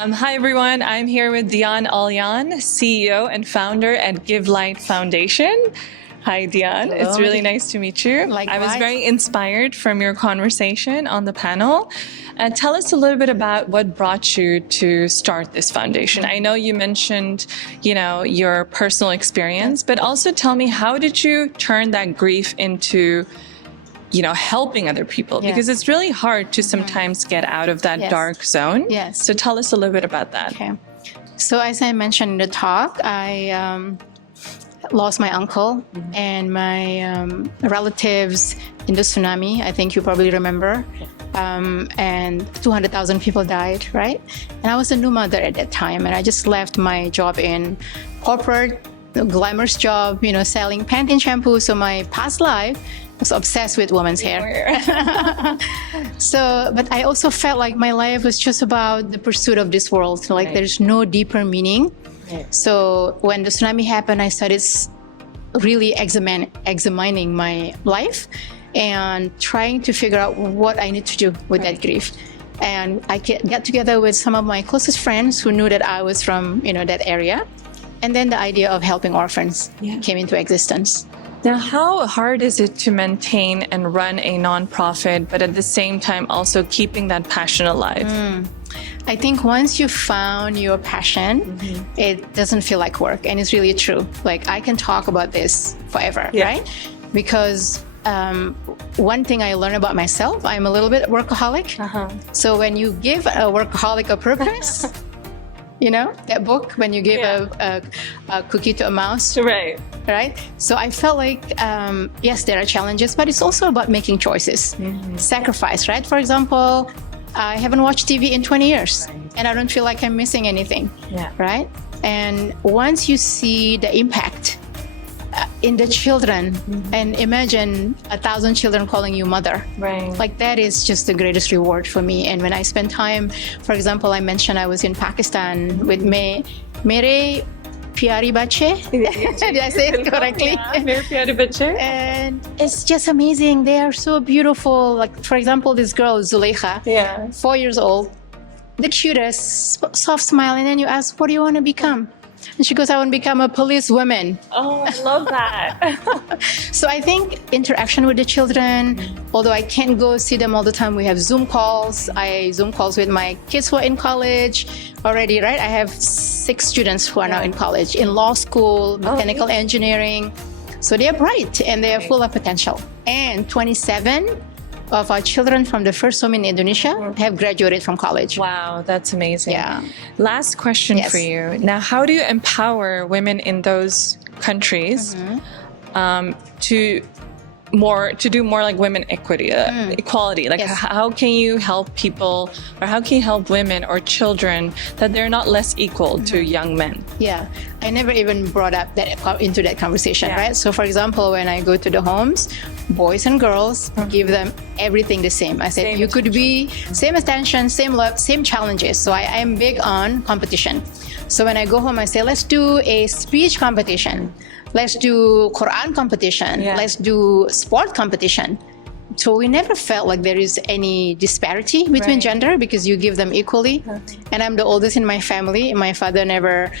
Hi everyone, I'm here with Dian Alyan, CEO and founder at GiveLight Foundation. Hi Dian, Hello. It's really nice to meet you. Likewise. I was very inspired from your conversation on the panel. Tell us a little bit about what brought you to start this foundation. I know you mentioned, your personal experience, but also tell me, how did you turn that grief into helping other people? Yeah. Because it's really hard to sometimes get out of that Yes. dark zone. Yes. So tell us a little bit about that. Okay. So as I mentioned in the talk, I lost my uncle and my relatives in the tsunami. I think you probably remember. And 200,000 people died, right? And I was a new mother at that time. And I just left my job in corporate, glamorous job, selling Pantene shampoo. So my past life was obsessed with women's hair. But I also felt like my life was just about the pursuit of this world. Like there's no deeper meaning. Right. So when the tsunami happened, I started really examining my life and trying to figure out what I need to do with that grief. And I got together with some of my closest friends who knew that I was from, that area. And then the idea of helping orphans came into existence. Now, how hard is it to maintain and run a nonprofit, but at the same time also keeping that passion alive? I think once you found your passion, it doesn't feel like work. And it's really true. Like I can talk about this forever, right? Because one thing I learned about myself, I'm a little bit workaholic. So when you give a workaholic a purpose, that book, when you give a cookie to a mouse. Right? So I felt like, yes, there are challenges, but it's also about making choices, sacrifice, right? For example, I haven't watched TV in 20 years and I don't feel like I'm missing anything, right? And once you see the impact in the children, and imagine 1,000 children calling you mother, like that is just the greatest reward for me. And when I spend time, for example, I mentioned I was in Pakistan with Mere Pyari Bache. Did I say it correctly? Mere Pyari Bache. And it's just amazing. They are so beautiful. Like, for example, this girl, Zulekha, 4 years old, the cutest, soft smile. And then you ask, what do you want to become? And she goes, I want to become a policewoman. Oh, I love that. So I think interaction with the children, although I can't go see them all the time, we have Zoom calls. I Zoom calls with my kids who are in college already, right? I have 6 students who are now in college, in law school, mechanical engineering. So they are bright and they are full of potential. And 27 of our children from the first home in Indonesia have graduated from college. Wow, that's amazing. Yeah. Last question for you. Now, how do you empower women in those countries to do more like women equality? Like how can you help people, or how can you help women or children that they're not less equal to young men? Yeah, I never even brought up into that conversation, right? So for example, when I go to the homes, boys and girls, give them everything the same. I said, you could be same attention, same love, same challenges. So I am big on competition. So when I go home, I say, let's do a speech competition. Let's do Quran competition. Let's do sport competition. So we never felt like there is any disparity between gender because you give them equally. And I'm the oldest in my family. My father never,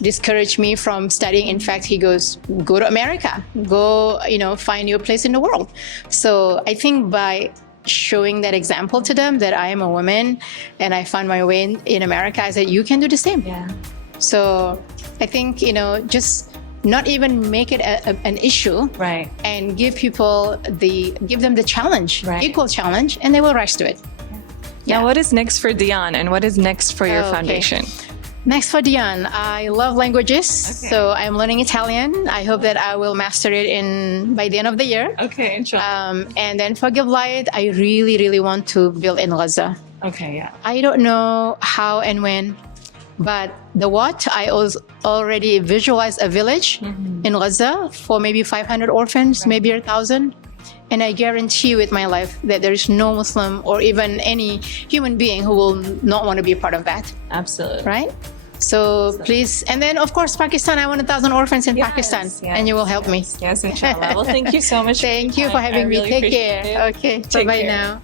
discouraged me from studying. In fact, he goes, go to America, go, find your place in the world. So I think by showing that example to them that I am a woman and I found my way in America, I said, you can do the same. So I think, just not even make it an issue, and give them the challenge, equal challenge, and they will rise to it. Now, what is next for Dian, and what is next for your foundation? Next for Dian, I love languages, so I'm learning Italian. I hope that I will master it by the end of the year. Okay, inshallah. And then for GiveLight, I really, really want to build in Gaza. I don't know how and when, but the what, I already visualized a village in Gaza for maybe 500 orphans, maybe 1,000. And I guarantee with my life that there is no Muslim or even any human being who will not want to be a part of that. Absolutely. Right? So please, and then of course, Pakistan, I want 1,000 orphans in Pakistan, and you will help me. Yes, inshallah. Well, thank you so much. Thank you for having me. Take care. Okay, bye-bye now.